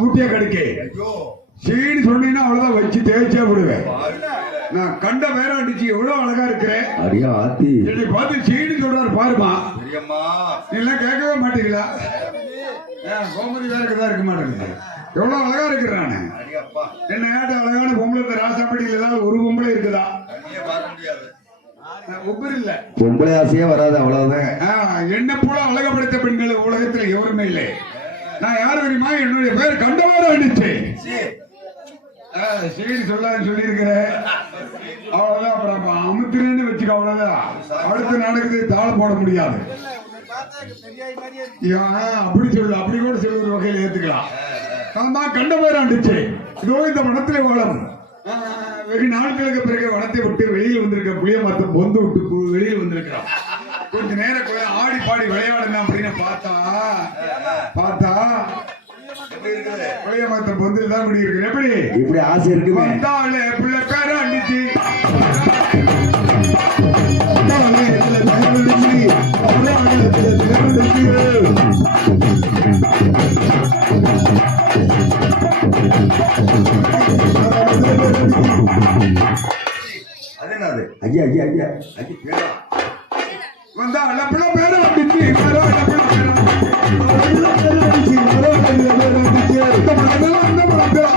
மூட்டையா கிடைக்க சீனி சொன்னீங்கன்னா அவ்வளவுதான் வச்சு தேய்ச்சா விடுவேன். நான் கண்ட வேறாண்டிச்சு எவ்வளவு அழகா இருக்கிறேன். என்னை பார்த்து சீனி சொல்றாரு பாருமா. எல்லாம் கேட்கவே மாட்டீங்களா? கோமதி வேறக்குதான் இருக்க மாட்டேங்குது. எவ்வளவு அழகா இருக்கிறானு என்ன ஏட்ட அழகான பொம்பளை இந்த ராசாப்படியில் ஏதாவது ஒரு பொம்பளை இருக்குதா? இல்ல பொம்பளை ஆசையே வராது அவ்வளவுதான். என்ன போல அழகப்படுத்த பெண்கள் உலகத்துல எவருமே இல்லை. நான் யாரு தெரியுமா? என்னுடைய பேர் கண்டவாறு அடிச்சு சரி சொல்லான்னு சொல்லி இருக்கிறேன். அவ்வளவுதான். அப்புறம் அமுத்தினு வச்சுக்க அவ்வளவுதான். அடுத்த நாடகத்தை தாழ போட முடியாது. அப்படி சொல்லு, அப்படி கூட சில ஒரு வகையில் ஏத்துக்கலாம். நான் தான் கண்டவாறு அடிச்சு இதோ இந்த வனத்திலே வாழும். வெகு நாட்களுக்கு பிறகு வனத்தை விட்டு வெளியில் வந்திருக்க புளிய மரத்தை பொந்து விட்டு வெளியில் வந்திருக்கிறான். கொஞ்ச நேரம் ஆடி பாடி விளையாடுங்க அப்படின்னு பார்த்தா புளிய மரத்தை பொந்து தான் குடி இருக்கு. எப்படி இப்படி ஆசை இருக்கு? பிள்ளை பேர அண்டிச்சு ஐயா ஐயா ஐயா வந்தா பிள்ளை பேர அண்டிச்சு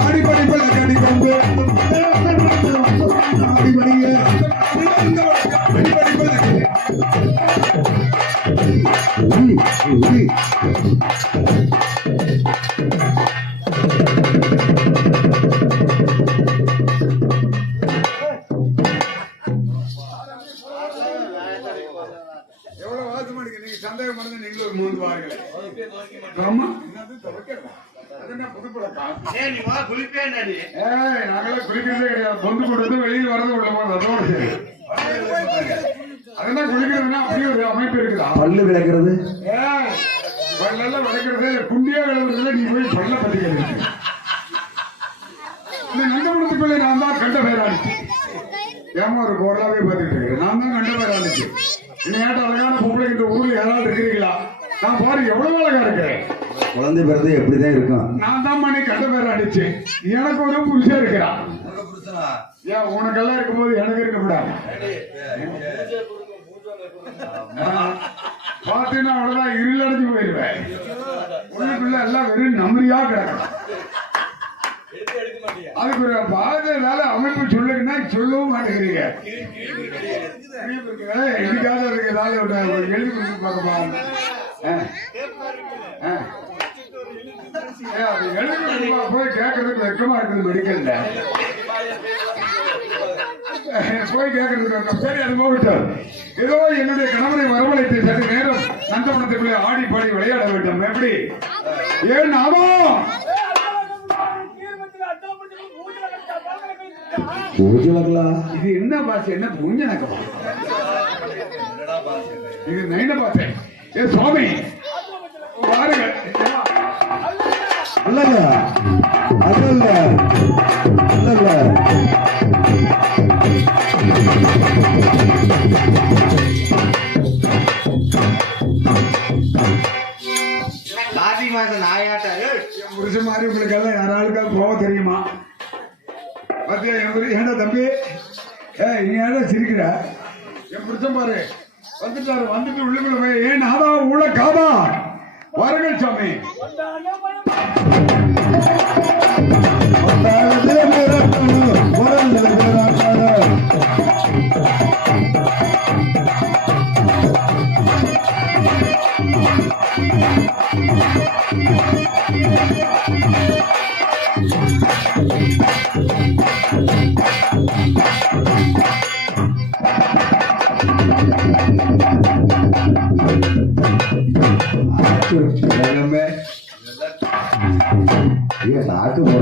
ஆடி பாடி பள்ளி வந்து ஆடி படிங்க எவ்வளவு வாசம் அடிக்க நீங்க சந்தேகம் பண்ணது நீங்களும் ஒரு 3 வாரங்களே. ஆமா நாங்களே குளிக்கிறதே கிடையாது. பொந்து கொடுத்து வெளியில் வரது உள்ள போது அதோட சரி. அதெல்லாம் குளிக்கிறதுனா அப்படியே ஒரு அமைப்பு இருக்குதா? பல்லு விளக்குறது பல்லெல்லாம் விளக்குறது குண்டியா விளக்குறதுல நீ போய் பல்ல பத்திக்கிறது. இந்த நந்தபுரத்துக்குள்ளே நான் தான் கண்ட பேராளிச்சு. ஏமா ஒரு பொருளாவே பார்த்துட்டு இருக்கிறேன். நான் தான் கண்ட பேராளிச்சு. இன்னையாட்ட அழகான பொம்பளை இந்த ஊர்ல யாராவது இருக்கிறீங்களா? நான் பாரு எவ்வளவு அழகா இருக்கிறேன். குழந்தை பிறகு எப்படிதான் இருக்கும். நான் தான் மணி கண்ட பேர் அடிச்சு எனக்கு ஒரு புருஷா இருக்கிறான். ஏன் உனக்கெல்லாம் இருக்கும்போது எனக்கு இருக்க கூடாது? பாத்தீங்கன்னா அவ்வளவுதான் இருளடைஞ்சு போயிருவேன். உனக்குள்ள எல்லாம் வெறும் நம்பரியா கிடக்கும். அதுக்கு ஒரு பாதையினால அமைப்பு சொல்லுங்கன்னா சொல்லவும் மாட்டேங்கிறீங்க. இதுக்காக இருக்கிறதால எழுதி கொடுத்து பார்க்கமா? போய் கேட்கறதுக்கு வெக்கமா இருக்குது. மெடிக்கல்ல போய் கேட்கறதுக்கு சரி அது போகட்டும். ஏதோ என்னுடைய கணவனை வரவழைத்து சற்று நேரம் நந்தவனத்துக்குள்ளே ஆடி பாடி விளையாட வேண்டும். எப்படி? ஏன் ஆமா இது என்ன பாசை? என்ன பூஞ்சனக்கமா? இது நைன பாசை. ஏ சுவாமி பாருங்க. அல்ல அதல்ல அல்ல புருஷ மாதிரி உங்களுக்கு எல்லாம் யாராளுக்காவது போக தெரியுமா? பாத்தியா ஏண்டா தம்பி? நீ ஏடா சிரிக்கிற? என் புருஷன் பாரு வந்துட்டாரு. வந்துட்டு உள்ளுக்குள்ள போய் ஏன் ஆதா உள்ள காதா வாருங்கள் சாமி.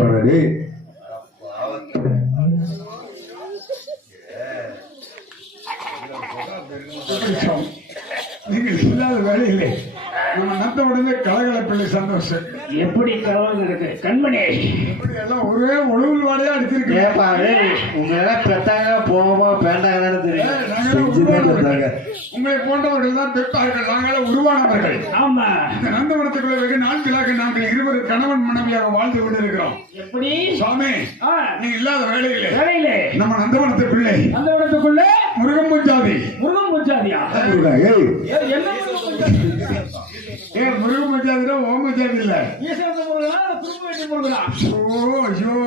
அடடே. நீங்கள் இல்லாத வேலையில்லை நம்ம நத்த உடனே கலகலப்பிள்ளை சந்தோஷம். எப்படி கலந்து இருக்கு கண்மணி? இப்படி எல்லாம் ஒரே ஒழுங்கு வாடையா அடிச்சிருக்கேன். ஏப்பாரு உங்க எல்லாம் பெத்தாங்க போவோமா பேண்டாங்கன்னு தெரியும். உங்களை போன்றவர்கள் தான் பெற்றார்கள். நாங்களே உருவானவர்கள். ஆமா. இந்த நந்தவனத்துக்குள்ள வெகு நாட்களாக நாங்கள் இருவர் கணவன் மனைவியாக வாழ்ந்து கொண்டிருக்கிறோம். எப்படி சுவாமி நீ இல்லாத வேலையிலே வேலையிலே நம்ம நந்தவனத்து பிள்ளை நந்தவனத்துக்குள்ள முருகன் முஞ்சாதி முருகன் முஞ்சாதியா? என்ன முருகன் முஞ்சாதினா ஓம் முஞ்சாதி இல்ல. ஈஸ்வரன் முருகனா குருபவேட்டி முருகனா?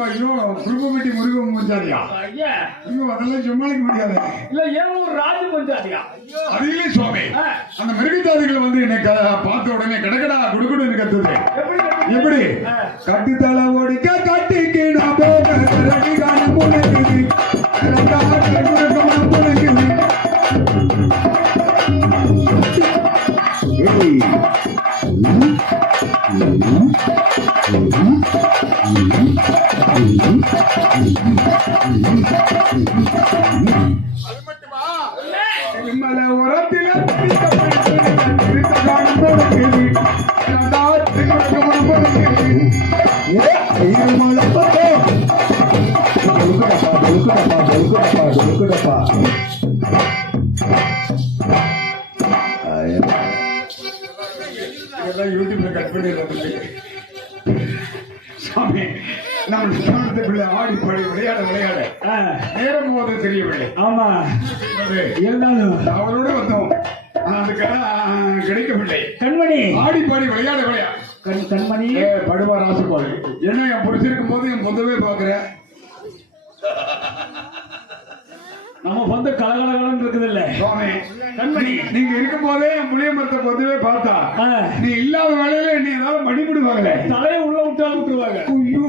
ஐயோ குருபவேட்டி முருகன் முஞ்சாதியா? ஐயா ஐயோ அதெல்லாம் சமாளிக்க முடியாது. இல்ல ஏன் ஒரு ராஜ முஞ்சாதியா? அது இல்லை சுவாமி. அந்த மிருகஜாதிகள் வந்து என்னை பார்த்த உடனே கடகடா குடுகுடுன்னு கத்துது. எப்படி கட்டுத்தலை ஓடிக்க கட்டிக்கு நான் போக கரடிகான முனைக்குது மலை உரத்தில யூடியூப்ல கட் பண்ணிடுறது. சாமி நம்ம ஸ்தானத்துக்குள்ள ஆடி பாடி விளையாட நேரம் போது தெரியவில்லை. ஆமா இருந்தாலும் அவரோட வந்தோம் அதுக்கெல்லாம் கிடைக்கவில்லை. கண்மணி ஆடி பாடி விளையாட கண்மணி படுவா ராசுபாடு என்ன என் பிடிச்சிருக்கும் போது என் பொந்தவே பாக்குறேன். நம்ம பொந்த கலகலகலன்னு இருக்குது இல்ல சுவாமி கண்மணி நீங்க இருக்கும் போதே என் புளிய மரத்தை பொந்தவே பார்த்தா நீ இல்லாத வேலையில நீ ஏதாவது மடிமுடிவாங்க தலையை உள்ள விட்டுருவாங்க. ஐயோ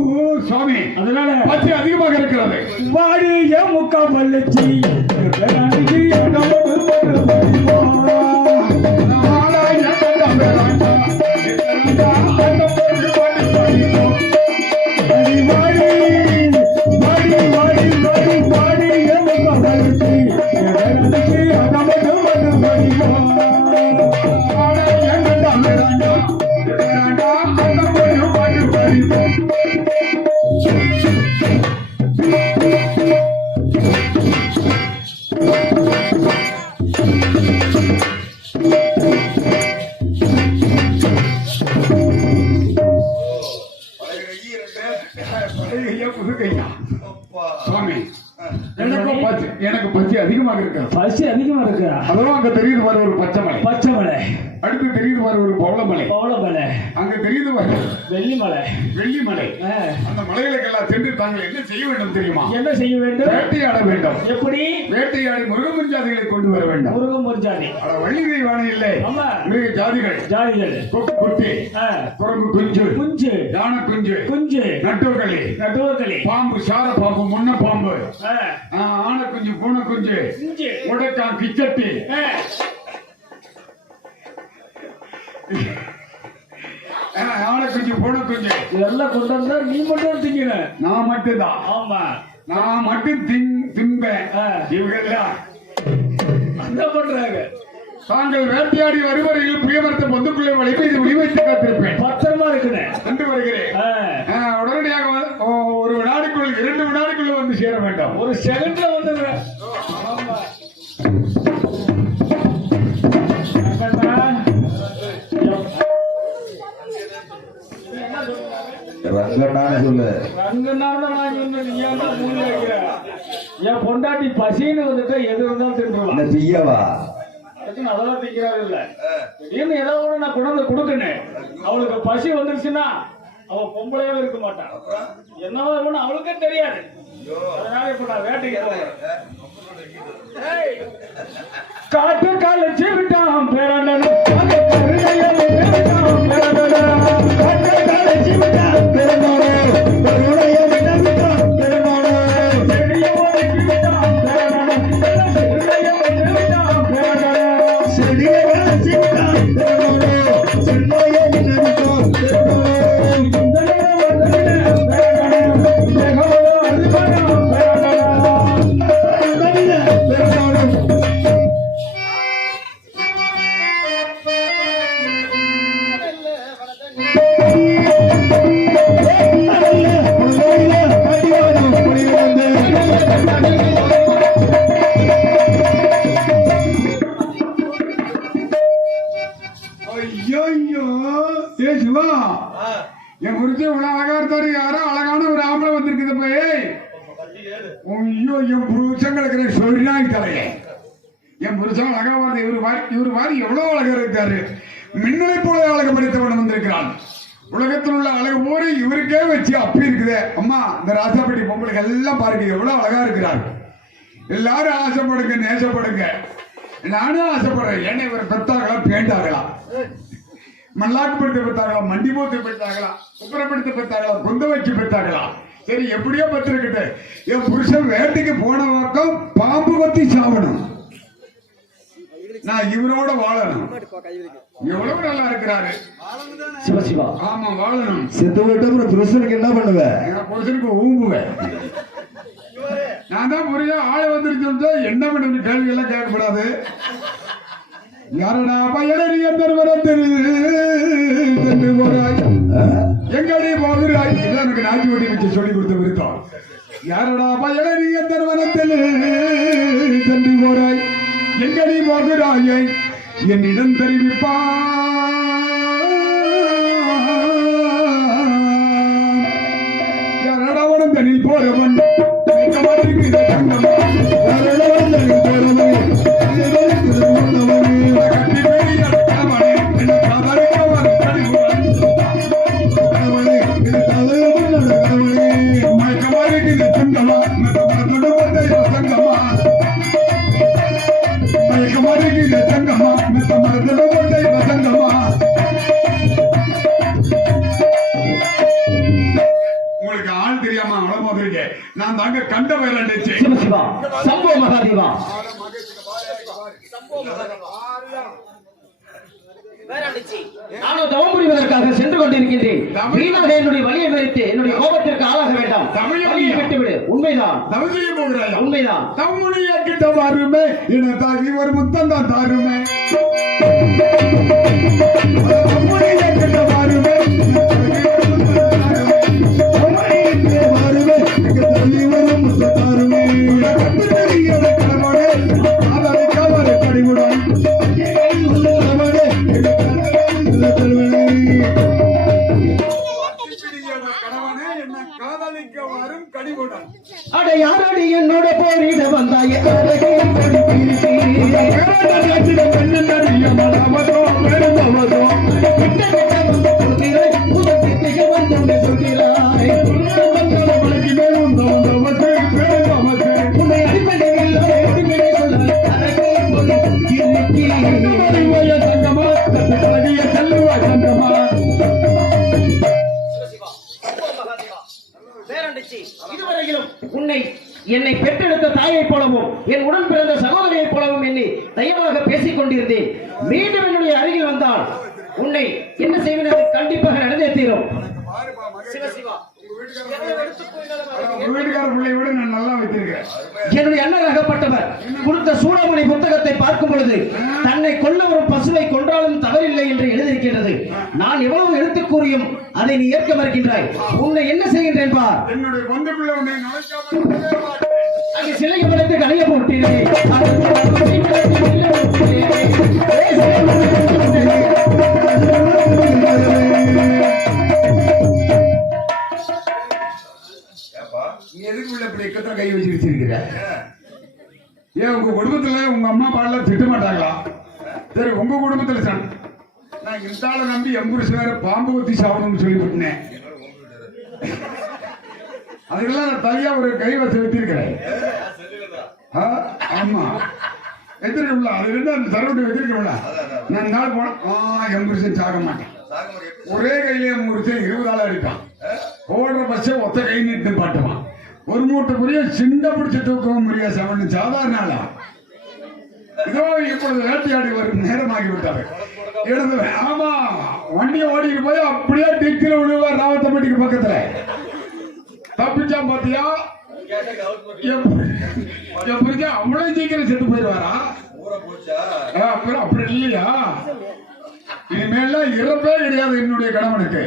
சுவாமி அதனால பச்சை அதிகமாக இருக்கிறது. வாடி ஏன் முக்கா பல்லச்சி சுவாமி எனக்கு பசி அதிகமாக இருக்கு. பசி அதிகமா இருக்கு. அதுவும் அங்க தெரியுது வர ஒரு பச்சை மலை. அடுத்து தெரியுது வர ஒரு பவளமலை. அங்க தெரியுது வர வெள்ளிமலை. அந்த மலைகளுக்கெல்லாம் சென்று தாங்கள் என்ன செய்ய வேண்டும் தெரியுமா? என்ன செய்ய வேண்டும்? வேட்டையாட வேண்டும். எப்படி? வேட்டையாடி முருகன் ஜாதிகளை கொண்டு வர வேண்டும். முருகன் ஜாதி வள்ளி தெய்வானை இல்லை. மிருக ஜாதிகள் கொக்கு குட்டி குரங்கு குஞ்சு யானை குஞ்சு நட்டுவர்களி பாம்பு சார பாம்பு முன்ன பாம்பு ஆனை குஞ்சு பூனை குஞ்சு உடைக்கான் கிச்சட்டி ஆனை குஞ்சு பூனை குஞ்சு இதெல்லாம் கொண்டு வந்தா நீ மட்டும் திங்கிற? நான் மட்டும்தான். ஆமா நான் மட்டும் திம்பேன். இவங்கெல்லாம் அந்த பண்றாங்க. தாங்கள் வேட்டையாடி வருவரையில் புயமரத்தை பொந்துக்குள்ளே வழிவைத்து காத்திருப்பேன். பத்திரமா இருக்குன்னு கண்டு வருகிறேன். உடனடியாக ஒரு வினாடிக்குள் 2 வினாடிக்குள்ள வந்து சேர வேண்டாம். ஒரு செகண்ட்ல வந்துடுறேன். என் பொண்டாட்டி பசின்னு வந்துட்டா எது இருந்தாலும் தின்றுவான். அதெல்லாம் திங்கிறாரு இல்ல. திடீர்னு ஏதாவது நான் கொண்டு கொடுக்கணும். அவளுக்கு பசி வந்துருச்சுன்னா அவ பொம்பளையாவே இருக்க மாட்டான். என்னவா இருக்குன்னு அவளுக்கே தெரியாது. அதனால இப்ப நான் வேட்டைக்கு காட்டு காலச்சி விட்டான் பேரண்ணன் ஐயோ என் புருஷன் கிடக்கிற சொரிநாய் தலையே, என் புருஷன் அழகா வருது. இவரு மாதிரி எவ்வளவு அழகா இருக்காரு. மின்னலை போல அழகு படித்தவன் வந்திருக்கிறான். உலகத்தில் உள்ள அழகு போல இவருக்கே வச்சு அப்பி இருக்குதே. அம்மா இந்த ராசாப்பட்டி பொம்பளைக்கு எல்லாம் பாருங்க எவ்வளவு அழகா இருக்கிறார். எல்லாரும் ஆசைப்படுங்க, நேசப்படுங்க. நானும் ஆசைப்படுறேன். ஏன்னா இவர் பெத்தாகலாம், பேண்டாகலாம், மல்லாக்குப்படுத்த பெத்தாகலாம், மண்டி போத்து பெத்தாகலாம், குப்புறப்படுத்த பெத்தாகலாம், குந்த வச்சு பெத்தாகலாம். சரி எப்படியோ பத்திருக்கிட்டு என் புருஷன் வேட்டைக்கு போன பக்கம் பாம்பு கொத்தி சாவணும், நான் இவரோட வாழணும். எவ்வளவு நல்லா இருக்கிறாரு சிவசிவா. ஆமா வாழணும். செத்து போயிட்டு அப்புறம் புருஷனுக்கு என்ன பண்ணுவேன்? என் புருஷனுக்கு ஊம்புவேன். நான் தான் புரியும் ஆளை வந்துருச்சு என்ன பண்ண கேள்வி எல்லாம் கேட்கக்கூடாது. யாரடா பயணி எந்த வரத்தில் எங்கடி போகிறாய், இதான் எனக்கு நாட்டி ஓட்டி வச்சு சொல்லி கொடுத்த விருத்தம். யாரடா பயணி எந்த வரத்தில் சென்று போறாய், எங்கடி போகிறாயை என்னிடம் தெரிவிப்பா. யாரடாவனும் தனில் போறவன் உங்களுக்கு ஆள் தெரியாம அவ்வளவு நான் தாங்க கண்ட வயலாண்டுச்சு. சிவசிவா சம்போ மகாதேவா. நானும் தவம் புரிவதற்காக சென்று கொண்டிருக்கின்றேன். வீணாக என்னுடைய வழியை வைத்து என்னுடைய கோபத்திற்கு ஆளாக வேண்டாம். வழியை விட்டுவிடு. உண்மைதான், உண்மைதான். தமிழிய கிட்ட வருமே என தாகி ஒரு முத்தம் தான் தாருமே. தமிழிய கிட்ட வருமே யாரடி என்னோட போரிட வந்தாயே இதுவரையிலும் உன்னை என்னை பெற்றெடுத்த தாயை போலவும் என் உடன் பிறந்த சகோதரியை போலவும் என்னை தயவாக பேசிக் கொண்டிருந்தேன். மீண்டும் என்னுடைய அருகில் வந்தால் உன்னை என்ன செய்வது கண்டிப்பாக நடந்தே தீரும். என்னுடைய அண்ணனாகப்பட்டவர் கொடுத்த சூடாமணி புத்தகத்தை பார்க்கும் பொழுது தன்னை கொல்ல ஒரு பசுவை கொன்றாலும் தவறில்லை என்று எழுதியிருக்கின்றது. நான் எவ்வளவு எடுத்து கூறியும் அதை நீ ஏற்க மறுக்கின்றாய். உன்னை என்ன செய்கின்றேன் பார். என்னுடைய பந்துக்குள்ள உன்னை நுழைக்காமல் அங்கே சிலையை வளர்த்து கலைய போட்டீர்கள். எதுக்குள்ள இப்படி இக்கத்துல கை வச்சு வச்சிருக்கிற? ஏன் உங்க குடும்பத்துல உங்க அம்மா பாடலாம் திட்ட மாட்டாங்களா? சரி உங்க குடும்பத்துல சார் நான் இந்த ஆளை நம்பி எம்புரிசு வேற பாம்பு ஊத்தி சாப்பிடணும்னு சொல்லி விட்டேன். அதுக்கெல்லாம் நான் தனியா ஒரு கை வச்சு வச்சிருக்கிறேன். ஆமா வச்சிருக்கல, அது ரெண்டு அந்த சரவட்டி வச்சிருக்கல. நான் நாள் போன எம்புரிசன் சாக மாட்டேன். ஒரே கையிலே எம்புரிசன் 20 ஆளா அடிப்பான். ஓடுற பஸ்ஸை ஒத்த கை நீட்டு பாட்டுவான். ஒரு மூட்டை புரிய சின்ன பிடிச்ச தூக்கவும் முடியாது. அவன் சாதாரண ஆளா? இதோ இப்பொழுது வேட்டையாடி வரும் நேரமாகி விட்டாரு. ஆமா வண்டியை ஓடிட்டு போய் அப்படியே டிக்கில விழுவார் ராவத்தம்பட்டிக்கு பக்கத்துல. தப்பிச்சான் பாத்தியா? அவ்வளவு சீக்கிரம் செத்து போயிடுவாரா? அப்புறம் அப்படி இல்லையா? இனிமேலாம் இறப்பே கிடையாது என்னுடைய கணவனுக்கு.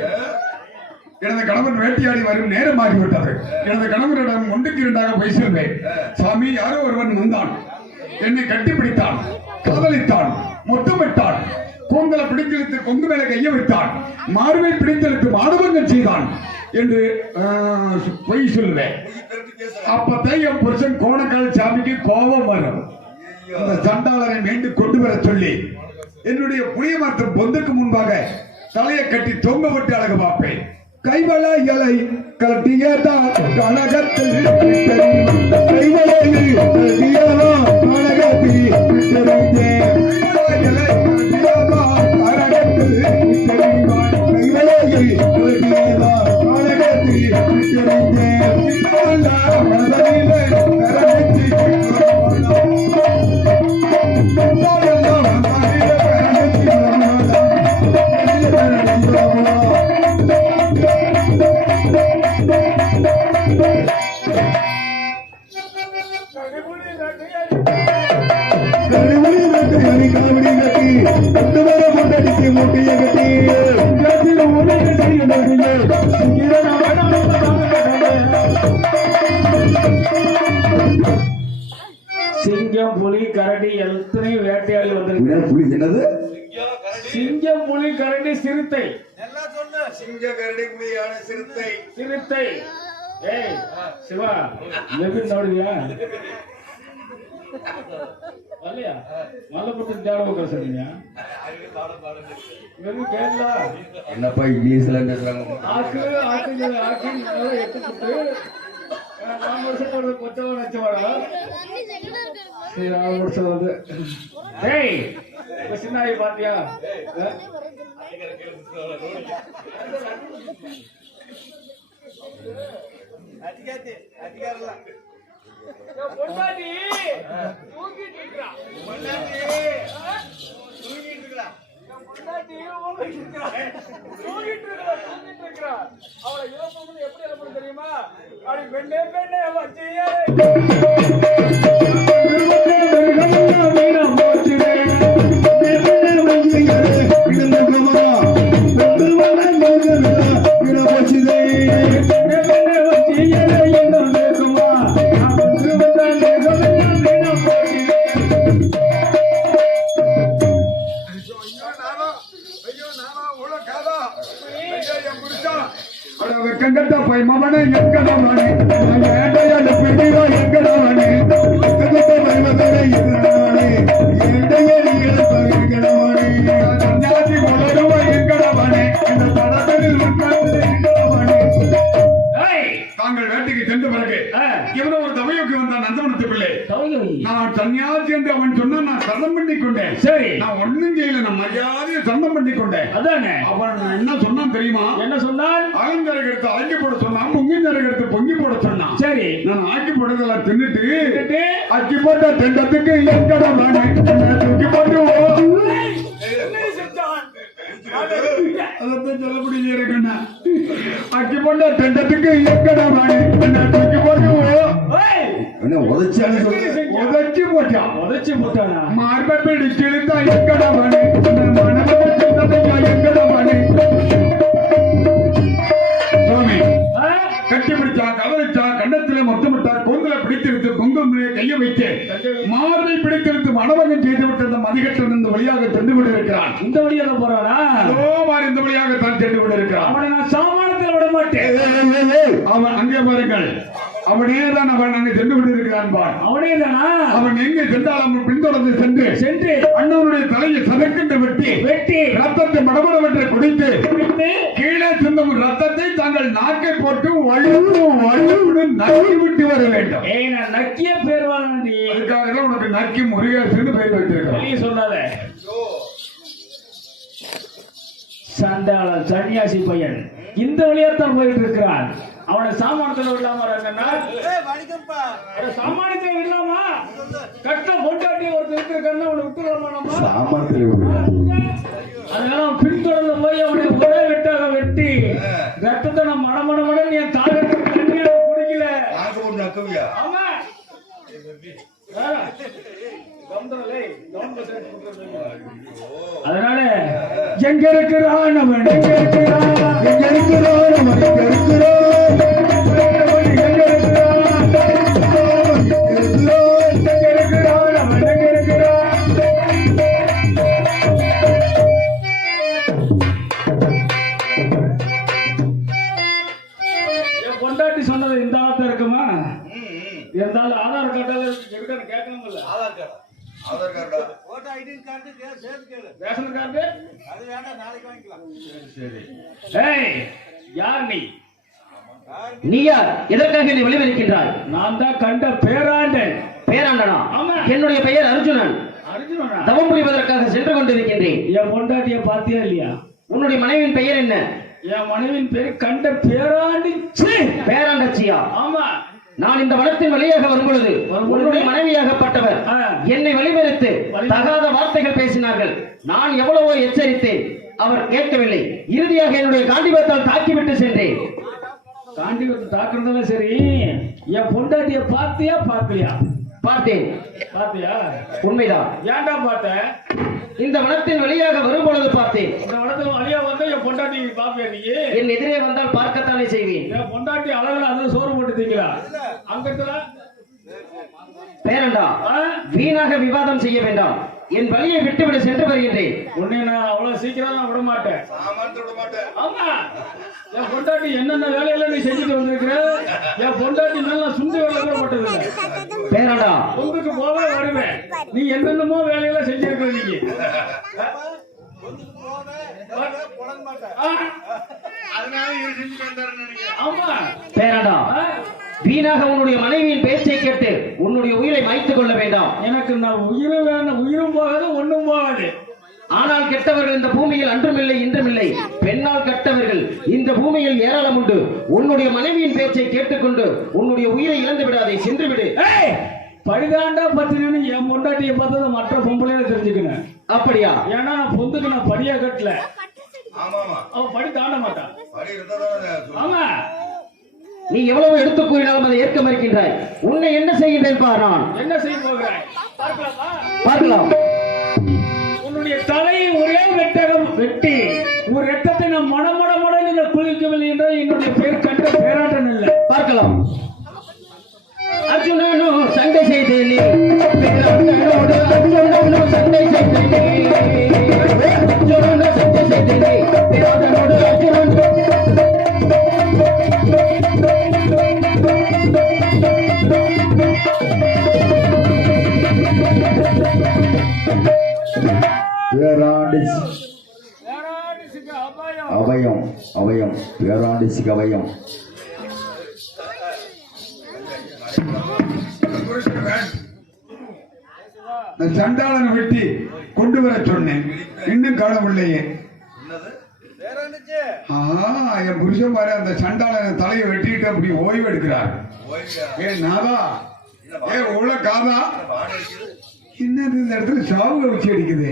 எனது கணவன் வேட்டையாடி வரும் நேரம் ஆகிவிட்டது. எனது கணவனிடம் 1க்கு 2ஆக போய் செல்வேன். சாமி யாரோ ஒருவன் வந்தான், என்னை கட்டிப்பிடித்தான், காதலித்தான், முத்தமிட்டான், கூந்தலை பிடித்தெடுத்து கொங்கு மேல கைய வைத்தான், மார்பை பிடித்தெடுத்து மாணவர்கள் செய்தான் என்று பொய் சொல்லுவேன். அப்பதான் என் புருஷன் கோணக்கால் சாமிக்கு கோபம் வரும். அந்த சண்டாளரை மீண்டு கொண்டு வர சொல்லி என்னுடைய புளிய மரத்தின் பொந்துக்கு முன்பாக தலையை கட்டி தொங்க விட்டு அழகு பார்ப்பேன். கைவள இலை கட்டியதான் கனகத்தில் கைவளையில் கட்டியதா கனகத்தில் தெரிந்தேன். கைவள இலை கட்டியதான் கனகத்தில் தெரிவான். கைவளையில் கட்டியதா கனகத்தில் தெரிந்தேன். மனதிலே கரணித்து சிங்கம் புலி கரடி எத்தனையும் வேட்டையாடி வந்திருக்கு. புலி என்னது? சிங்கம் புலி கரடி சிறுத்தை. சிங்க கரடி புலியான சிறுத்தை சிறுத்தை. ஏய் சிவா எப்படி நோடுவியா வரலையா? மல்லபுரத்து தேவ சொன்னீங்க. கேட்கல என்னப்பா இங்கிலீஷ்ல பேசுறாங்க? ஆக்கு ஆக்கு ஆக்கு எடுத்துக்கிட்டு 4 வருஷம் கொச்சவன் நச்சவாடா. சரி 4 வருஷம் வந்து டேய் சின்னாடி பாத்தியா? பொண்டாட்டி தூங்கிட்டு இருக்கா. பொண்டாட்டி தூங்கிட்டு இருக்கா. பொண்டாட்டி தூங்கிட்டு இருக்கா. அவளை இழப்பு எப்படி இழப்பு தெரியுமா? அப்படி பெண்ணே பெண்ணே வச்சியே வெக்கங்கட்ட போய் மவனே எங்கடவனே ஏண்டையால பிடிவா எங்கடவனே வெக்கங்கட்ட வைவதே எங்கடவனே ஏண்டையலியல பகிர்கடவனே சன்னியாசி மொளருவா எங்கடவனே இந்த தடத்தில் உட்கார்ந்து எங்கடவனே. தாங்கள் வேட்டைக்கு சென்ற பிறகு இவன ஒரு தவையோக்கு வந்தான் நந்தவனத்து பிள்ளை. நான் சன்னியாசி என்று அவன் சொன்னா நான் சரணம் பண்ணி கொண்டேன். சரி நான் ஒண்ணும் செய்யல, நான் மரியாதையை சரணம் பண்ணி கொண்டேன். அதானே அவன் என்ன சொன்னான் தெரியுமா? என்ன சொன்னான்? அலங்கரை எடுத்து அலங்கி போட சொன்னான், பொங்கிஞ்சரை எடுத்து பொங்கி போட சொன்னான். சரி நான் ஆக்கி போட்டதெல்லாம் தின்னுட்டு அக்கி போட்ட தெண்டத்துக்கு எங்கடா நானே தூக்கி போட்டு அதான் சொல்ல முடியும். அக்கி போட்ட தெண்டத்துக்கு எங்கடா நானே தூக்கி போட்டு உதச்சி போட்டானா மார்படி கிழித்தா எங்கடா மணி எங்கடா மணி சுவாமி கட்டி பிடிச்சா கவனிச்சா கண்ணத்திலே மொத்தமிட்டா கொங்குல பிடித்திருத்து கொங்குமே கையை வைத்து மார்பை பிடித்திருத்து மணவகம் செய்து விட்டு அந்த மதிகட்டன் இந்த வழியாக சென்று கொண்டிருக்கிறான். இந்த வழியாக போறானா? இந்த வழியாக தான் சென்று கொண்டிருக்கிறான். அவனை நான் சாமானத்தில் விட மாட்டேன். அவன் அங்கே பாருங்கள், அவனே தான் அவன் அங்கே சென்று கொண்டிருக்கிறான். அவனே தானா? அவன் எங்கே சென்றாலும் பின்தொடர்ந்து சென்று அண்ணனுடைய தலையை சதக்கிட்டு வெட்டி ரத்தத்தை மடமடவற்றை குடித்து கீழே சிந்தும் ரத்தத்தை தாங்கள் நாக்கை போட்டு வலுவுடன் நக்கி விட்டு வர வேண்டும். நான் நக்கிய பேர் வாங்கி அதுக்காக உனக்கு நக்கி முருகேசன் பேர் வைத்திருக்கிறேன். சொல்லாத சண்டாளன் சன்னியாசி பையன் இந்த வழியாத்தான் போயிட்டு இருக்கிறான். அவனை சாமானத்துல விடலாமா? சாமானத்துல விடலாமா? கட்ட பொண்டாட்டி ஒருத்தர் இருக்காருன்னா அவனை விட்டுலாமா? நம்ம சாமானத்துல அதனால அவன் பின்தொடர்ந்து போய் அவனை ஒரே வெட்டாக வெட்டி ரத்தத்தை நான் மடமடமடன் என் தாயத்தை தண்ணியை குடிக்கல. ஆமா அதனால எங்க இருக்கிறான் அவன், எங்க இருக்கிறான், எங்க இருக்கிறான் அவன், எங்க இருக்கிறான். பொண்டாட்டி சொன்னது இந்த வார்த்தை இருக்குமா? இருந்தாலும் ஆதார் கார்டால இருக்கான்னு கேட்கணும்ல. ஆதார் கார்டா? ஆதார் கார்டா? ஓட்டர் ஐடி கார்டு சேர்த்து கேளு. ரேஷன் கார்டு அது வேண்டாம், நாளைக்கு வாங்கிக்கலாம். சரி. ஏய், யார் நீ? நீ யார்? எதற்காக நீ வெளிவருகின்றாய்? நான் தான் கண்ட பேராண்டன். பேராண்டனா? ஆமா. என்னுடைய பெயர் அர்ஜுனன். அர்ஜுனனா? தவம் புரிவதற்காக சென்று கொண்டிருக்கின்றேன். என் பொண்டாட்டிய பாத்தியா இல்லையா? உன்னுடைய மனைவியின் பெயர் என்ன? என் மனைவியின் பேரு கண்ட பேராண்டி. பேராண்டச்சியா? ஆமா. நான் இந்த வனத்தின் வழியாக வரும்பொழுது உன்னுடைய மனைவியாகப்பட்டவர் என்னை வழிமறித்து தகாத வார்த்தைகள் பேசினார்கள். நான் எவ்வளவோ எச்சரித்தேன், அவர் கேட்கவில்லை. இறுதியாக என்னுடைய காண்டிபத்தால் தாக்கிவிட்டு சென்றேன். காண்டிபத்தை தாக்குறதால சரி, என் பொண்டாட்டிய பாத்தியா பார்க்கலையா? பார்த்தேன். பாத்தியா? உண்மைதான். ஏன்டா பார்த்த? இந்த வனத்தின் வழியாக வரும்பொழுது பார்த்தேன். இந்த வனத்துல வழியா வந்து என் பொண்டாட்டி பாப்பியா நீ? என் எதிரே வந்தால் பார்க்கத்தானே செய்வேன். என் பொண்டாட்டி அழகுல அதுல சோறு போட்டுட்டீங்களா? அங்கத்துல பேரண்டா, வீணாக விவாதம் செய்ய வேண்டாம். என் வழியை விட்டுவிட சென்று வருகின்றேன். உன்னை நான் அவ்வளவு சீக்கிரம் நான் விட மாட்டேன். சாமான் தொட மாட்டேன். ஆமா, என் பொண்டாட்டி என்னென்ன வேலையெல்லாம் நீ செஞ்சுட்டு வந்திருக்கிற. என் பொண்டாட்டி நல்லா சுண்டு வேலை கூட போட்டது இல்லை. பேரண்டா, உங்களுக்கு போவே வருவேன். நீ என்னென்னமோ வேலையெல்லாம் செஞ்சிருக்கிற நீங்க. புலங்க மாட்டேன். அதனால இது செஞ்சுட்டு வந்தாருன்னு நினைக்கிறேன். ஆமா. பேரண்டா, வீணாக உன்னுடைய மனைவியின் பேச்சை கேட்டு உன்னுடைய உயிரை மாய்த்துக் கொள்ள வேண்டாம். எனக்கு நான் உயிரும் வேணும், உயிரும் போகாது, ஒண்ணும் போகாது. ஆனால் கெட்டவர்கள் இந்த பூமியில் அன்றுமில்லை இன்றுமில்லை. பெண்ணால் கெட்டவர்கள் இந்த பூமியில் ஏராளம் உண்டு. உன்னுடைய மனைவியின் பேச்சை கேட்டுக்கொண்டு உன்னுடைய உயிரை இழந்து விடாதே, சென்று விடு. படிதாண்டா பத்தினு என் பொண்டாட்டியை பார்த்தது மற்ற பொம்பளையில தெரிஞ்சுக்கணும். அப்படியா? ஏன்னா நான் பொந்துக்கு நான் படியா கட்டல. ஆமா ஆமா. அவ படி தாண்ட மாட்டான். படி இருந்தாதான் ஆமா. நீ எவ்வளவு எடுத்து கூறினாலும் அதை ஏற்க மறுக்கின்றாய். உன்னை என்ன செய்கின்றேன் பார். நான் என்ன செய்ய போகிறேன் பார்க்கலாமா? பார்க்கலாம். உன்னுடைய தலையை ஒரே வெட்டகம் வெட்டி ஒரு ரத்தத்தை நான் மட நீங்கள் குளிக்கவில்லை என்றால் என்னுடைய பேர் கண்ட பேராட்டன் இல்லை. பார்க்கலாம். அர்ஜுனனும் சண்டை செய்தேனே, பேராண்டனோடு அர்ஜுனனும் சண்டை செய்தேனே, அர்ஜுனனும் சண்டை செய்தேனே, பேராண்டனோடு அர்ஜுனன். அவயம் அவயம் பேராண்டிசிக்கு அவயம். சண்டாளனை வெட்டி கொண்டு வர சொன்னேன், இன்னும் காணவில்லையே. வேற என்னச்சு? என் புருஷன் பாரு, அந்த சண்டாளனை தலையை வெட்டிட்டு அப்படி ஓய்வு எடுக்கிறார். ஏ நாதா, ஏ உள்ள காதா, என்னது இந்த இடத்துல சாவு வச்சு அடிக்குது.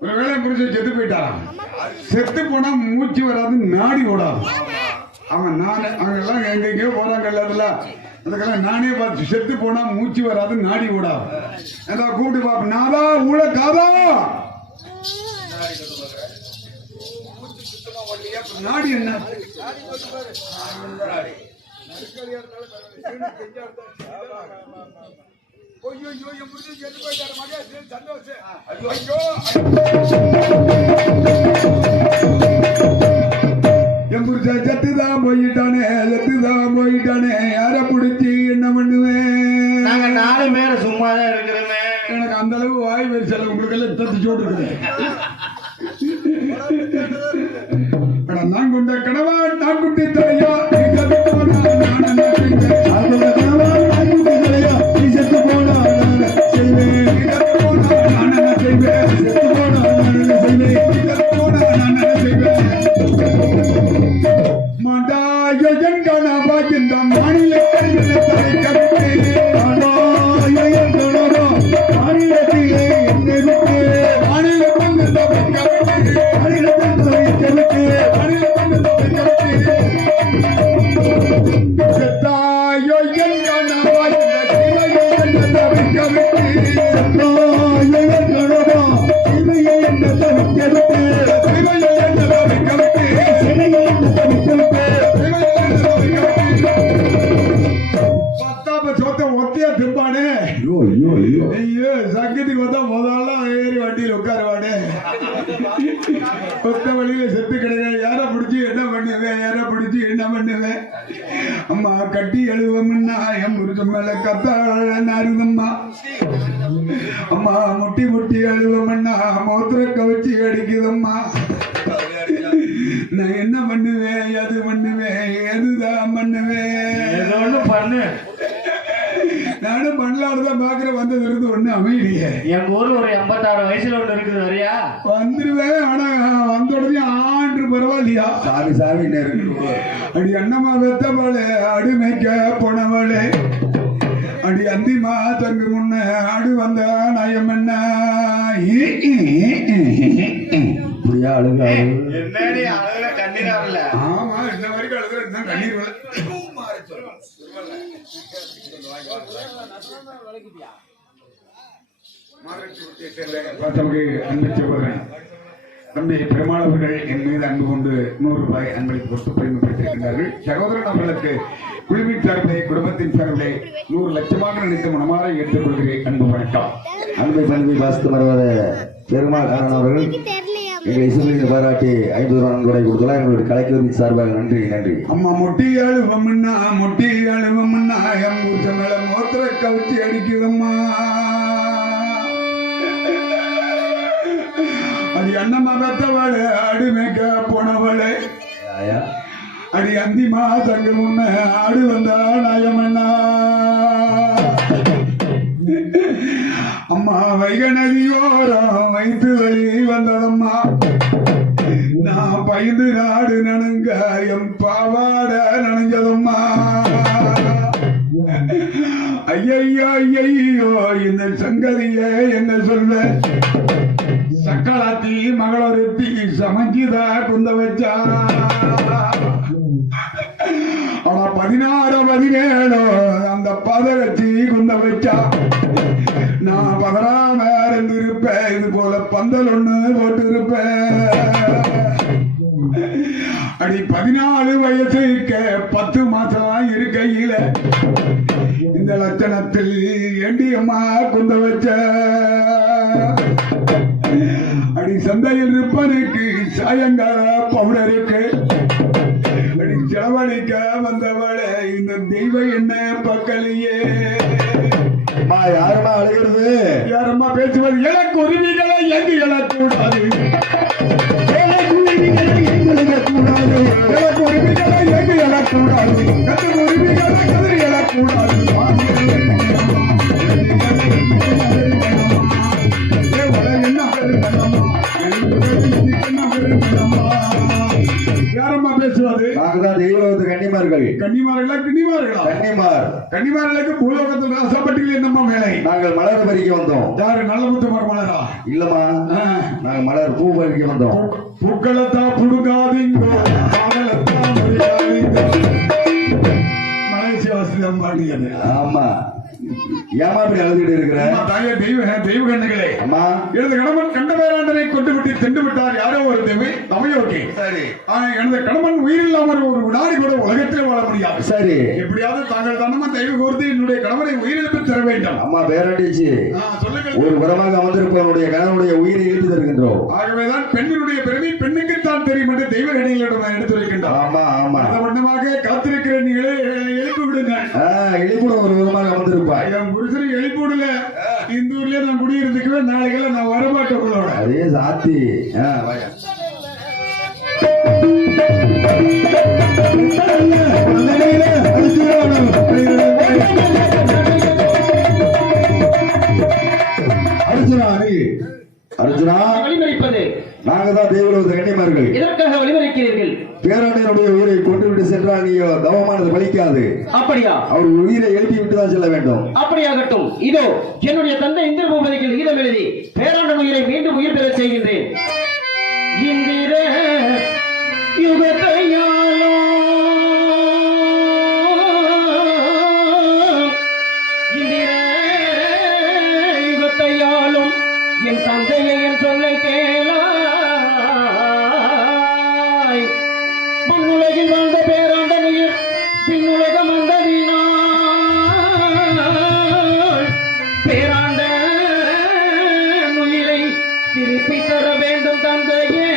ஒரு வேளை புருஷன் செத்து போயிட்டான். செத்து போனா மூச்சு வராது, நாடி ஓடாது. அவன் நான் அவங்கெல்லாம் எங்கெங்கயோ போறாங்கல்ல, அதெல்லாம் அதுக்கெல்லாம் நானே பார்த்து, செத்து போனா மூச்சு வராது, நாடி ஓடாது. ஏதாவது கூப்பிட்டு பாப்ப, நாதா உள்ள காதா, நாடி என்ன என் புருஷன் செத்துதான் போயிட்டானே, செத்துதான் போயிட்டானே, யார பிடிச்சி என்ன பண்ணுவேன்? நாங்க 4 பேர் சும்மா தான் இருக்கிறோமே. எனக்கு அந்த அளவு வாய் வரிசல் உங்களுக்கு எல்லாம் தத்திச்சோடு இருக்குது. நான் கொண்ட கனவா நான் குட்டி தலையா, சங்கத்துக்கு வந்தா முதல்ல ஏறி வண்டியில் உட்காருவானே, கொத்த வழியில செத்து கிடையாது. யார பிடிச்சி என்ன பண்ணுவேன், ஏற பிடிச்சி என்ன பண்ணுவேன். அம்மா கட்டி எழுவம்னா என் புருஷன் மேல கத்தாழ நாருதம்மா. அம்மா முட்டி முட்டி எழுவம்னா மோத்திர கவச்சி அடிக்குதம்மா. நான் என்ன பண்ணுவேன், எது பண்ணுவேன், எதுதான் பண்ணுவேன். ஏதோ ஒண்ணு பண்ணு. நானும் பண்ணலாடுதான் பாக்குற வந்தது இருந்து ஒண்ணு அமைதியே. எங்க ஊர்ல ஒரு 86 வயசுல ஒண்ணு இருக்குது வரையா வந்துருவேன். ஆனா வந்த உடனே ஆண்டு பரவாயில்லையா. சாமி சாமி இருக்கு. அடி அண்ணம்மா வெத்தவளே அடி மேய்க்க போனவளே, அடி அந்திமா தங்கு முன்ன அடி வந்த நயம் என்ன. இப்படியா அழுக என்னடி அழகுல கண்ணீரா இல்ல? ஆமா, இந்த வரைக்கும் அழுகுற கண்ணீர் வரல. நமக்கு அன்பு சகோதரன் தம்பி பெருமாள் அவர்கள் என் மீது அன்பு கொண்டு 100 ரூபாய் அன்பளிப்பு கொடுத்து பெருமைப்படுத்தியிருக்கிறார்கள். சகோதரன் அவர்களுக்கு குழுவின் சார்பிலே குடும்பத்தின் சார்பிலே 100 லட்சமாக நினைத்து மனமாற ஏற்றுக்கொள்கிறேன். அன்பு வணக்கம். அன்பை பண்பை வாசித்து வருவத பெருமாள் காரணன் அவர்கள் எங்களை இசுமையை பாராட்டி 500 ரூபாய் நன்கொடை கொடுத்தலாம். எங்களுடைய கலைக்குழுவின் சார்பாக நன்றி நன்றி. அம்மா முட்டி அழுவம்னா முட்டி அழுவம்னா எம் ஊர் மேல மோத்திர கவுச்சி அடிக்குதம்மா. அடி அண்ணம்மா பெத்தவளே அடி மேய்க்க போனவளே, அடி அந்திமா தங்கு முன்ன ஆடு வந்தா நாயமண்ணா. அம்மா வைக நதியோரம் வைத்து வழி வந்ததம்மா. நான் பயந்து நாடு நனுங்க எம் பாவாட நனைஞ்சதம்மா. ஐயையோ ஐயையோ இந்த சங்கதிய என்ன சொல்ல. சக்கலாத்தி மகளொருத்தி சமைச்சுதா குந்த வச்சா. ஆனா 16 17 அந்த பதறச்சி குந்த வச்சா. நான் பதறாம இருந்திருப்பேன், இது போல பந்தல் ஒண்ணு போட்டு இருப்பேன். அடி 14 வயசுக்கு 10 மாசம் இருக்கையில இந்த லட்சணத்தில் ஏண்டியம்மா குந்த வச்ச. அடி சந்தையில் இருப்பனுக்கு சாயங்கால பவுடருக்கு அடி செலவழிக்க வந்தவளே இந்த தெய்வம் என்ன பக்கலையே. யாருமா அழுகிறது? யாரம்மா பேசுவது? எனக்கு உரிமைகளை எங்கு எழக்கூடாது, எனக்கு உரிமைகளை எங்கு எழக்கூடாது, எனக்கு உரிமைகளை எங்கு எழக்கூடாது, எனக்கு உரிமைகளை கதறி எழக்கூடாது. யாரம்மா பேசுவது? நாங்கதான் தெய்வத்து கன்னிமார்கள். கன்னிமார்களா? கிண்ணிமார்களா? கன்னிமார். கன்னிமார்களுக்கு பூலோகத்தில் ராசப்பட்டியில் என்னம்மா வேலை? நாங்கள் மலர் பறிக்க வந்தோம். யாரு? நல்ல முத்து மலரா? இல்லம்மா, நாங்கள் மலர் பூ பறிக்க வந்தோம். பூக்களத்தா புடுங்காதீங்கோ, காதலத்தா முடியாதீங்கோ. மலேசியா வாசிதம் பாடியது. ஆமா, ஏமா இப்படி அழுதுட்டு இருக்கிற? தெய்வ கண்ணுகளே, அம்மா எனது கணவன் கண்ட வேளாண்டனை கொண்டு விட்டு சென்று விட்டார். யாரோ ஒரு தெய்வ தமையோக்கே. சரி. எனது கணவன் உயிரில்லாமல் ஒரு வினாடி கூட உலகத்தில் வாழ முடியாது. சரி. எப்படியாவது தாங்கள் தன்னமா தெய்வ கோர்த்து என்னுடைய கணவனை உயிரிழப்பு தர வேண்டும். அம்மா பேரண்டிச்சு சொல்லுங்கள். ஒரு புறமாக அமர்ந்திருப்பவனுடைய கணவனுடைய உயிரை இழுத்து தருகின்றோம். ஆகவேதான் பெண்களுடைய பிறவி பெண்ணுக்குத்தான் தெரியும் என்று தெய்வ கணிகளிடம் எடுத்துரைக்கின்றார். ஆமா ஆமா. அந்த வண்ணமாக காத்திருக்கிற நீங்களே எழுப்பி விடுங்க. எழுப்புட ஒரு விதமாக அமர்ந்திருப்பாய். என் புருஷனை எழுப்பிவிடல, இந்த ஊர்லயே நான் குடியிருந்துக்குவேன். நாளைக்கெல்லாம் நான் வரமாட்டேன் உங்களோட. அதே சாத்தி. அர்ஜுனா, வழிமறிப்பது நாங்க தான் தெய்வலோக கன்னிமார்கள். இதற்காக வழிமறிக்கிறீர்கள். பேராண்டையனுடைய உயிரை கொண்டு விட்டு சென்றால் நீ தவமானது பலிக்காது. அப்படியா? அவர் உயிரை எழுப்பி விட்டு தான் செல்ல வேண்டும். அப்படியாகட்டும். இதோ என்னுடைய தந்தை இந்திர பூபதிக்கு கீதம் எழுதி பேராண்டன் உயிரை மீண்டும் உயிர் பெற செய்கின்றேன். இந்திர யுகத்தையாலோ இந்திர யுகத்தையாலும் என் தந்தையை என் சொல்லை கேளாய். மண்ணுலகில் வாழ்ந்த பேராண்டன் உயிர் பின்னுலகம் வந்ததினால் பேராண்ட உயிரை திருப்பி தர வேண்டும் தந்தையே.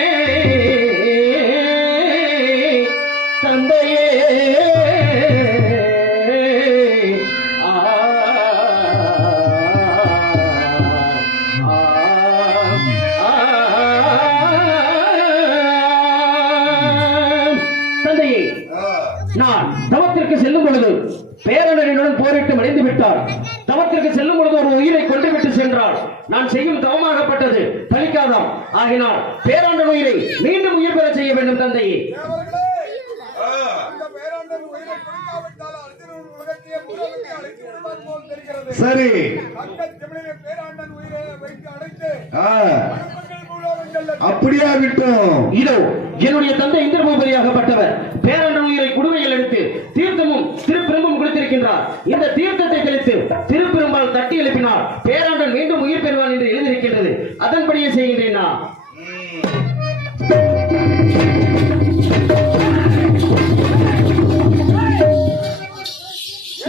தவத்திற்கு செல்லும் பொழுது பேரண்டனுடன் போரிட்டு மடிந்து விட்டார். தவத்திற்கு செல்லும் பொழுது ஒரு உயிரை கொண்டுவிட்டு சென்றார். நான் செய்யும் தவமாகப்பட்டது பலிக்காதாம். ஆகினால் பேராண்டன் உயிரை மீண்டும் உயிர் பெற செய்ய வேண்டும் தந்தையே. சரி அப்படியாகட்டும். இதோ என்னுடைய தந்தை இந்திரபூபதியாகப்பட்டவர் பேரண்டன் உயிரை குடுவையில் எடுத்து தீர்த்தமும் திருப்பெரும்பும் கொடுத்திருக்கின்றார். இந்த தீர்த்தத்தை தெளித்து திருப்பெரும்பால் தட்டி எழுப்பினார் பேராண்டன் மீண்டும் உயிர் பெறுவான் என்று எழுதியிருக்கின்றது. அதன்படியே செய்கின்றேன் நான்.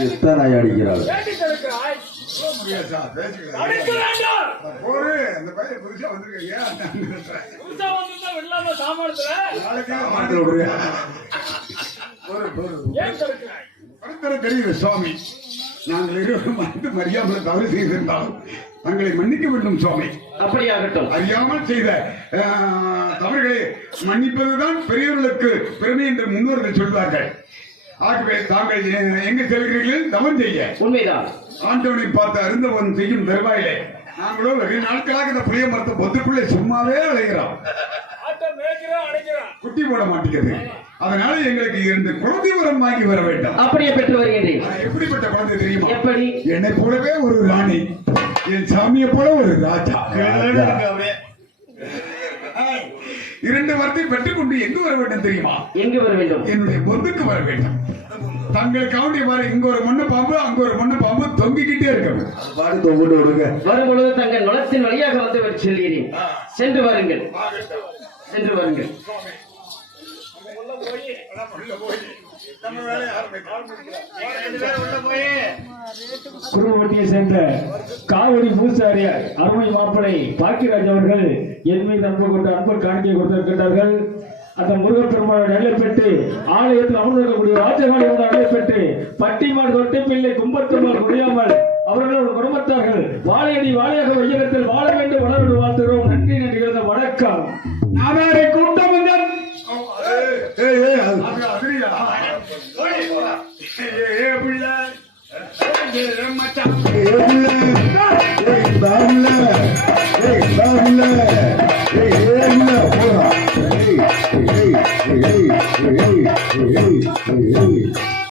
எத்தனை அடிக்கிறாள் அந்த பையன் புதுசா வந்திருக்கீங்க தெரியுது சுவாமி. நாங்கள் இருவரும் வந்து மரியாதை தவறு செய்திருந்தாலும் தங்களை மன்னிக்க வேண்டும் சுவாமி. அப்படியாகட்டும். அறியாமல் செய்த தவறுகளை மன்னிப்பதுதான் பெரியவர்களுக்கு பெருமை என்று முன்னோர்கள் சொல்வார்கள். ஆகவே தாங்கள் எங்க செல்கிறீர்கள்? தவம் செய்ய. உண்மைதான். ஆண்டவனை பார்த்து அருந்தவன் செய்யும் தருவாயிலே நாங்களோ வெகு நாட்களாக இந்த புளிய மரத்தை பொத்துக்குள்ளே சும்மாவே அழைகிறோம். குட்டி போட மாட்டேங்குது. அதனால எங்களுக்கு 2 குழந்தை வரம் வாங்கி வர வேண்டும். அப்படியே பெற்று வருகின்றேன். எப்படிப்பட்ட குழந்தை தெரியுமா? எப்படி? என்னை போலவே ஒரு ராணி, என் சாமியை போல ஒரு ராஜா. 2 வரத்தை பெற்றுக்கொண்டு எங்கு வர வேண்டும் தெரியுமா? எங்கு வர வேண்டும்? என்னுடைய பொந்துக்கு வர வேண்டும். தங்களுக்கு கவுண்டி வர இங்க ஒரு மண்ணு பாம்பு அங்க ஒரு மண்ணு பாம்பு தொங்கிக்கிட்டே இருக்க பாடு தொங்கிட்டு விடுங்க. வரும் பொழுது தங்கள் நலத்தின் வழியாக வந்து செல்கிறேன். சென்று வாருங்கள், சென்று வாருங்கள். குருவட்டியை சேர்ந்த காவடி பூசாரியார் அருமை மாப்பிளை பாக்கியராஜ் அவர்கள் என் மீது அன்பு கொண்டு அன்பு காணிக்கை கொடுத்திருக்கின்றார்கள். அந்த முருகப்பெருமாள் நிலை பெற்று ஆலயத்தில் அமர்ந்திருக்கக்கூடிய ராஜகாலியோட நிலை பெற்று பட்டிமாடு தொட்டி பிள்ளை கும்பத்தம்மாள் முடியாமல் அவர்களோட குடும்பத்தார்கள் வாழையடி வாழையாக வையகத்தில் வாழ வேண்டும் வளர்ந்து வாழ்த்துகிறோம். நன்றி நன்றிகள வணக்கம். நாடாரை கூட்டம் மச்சான்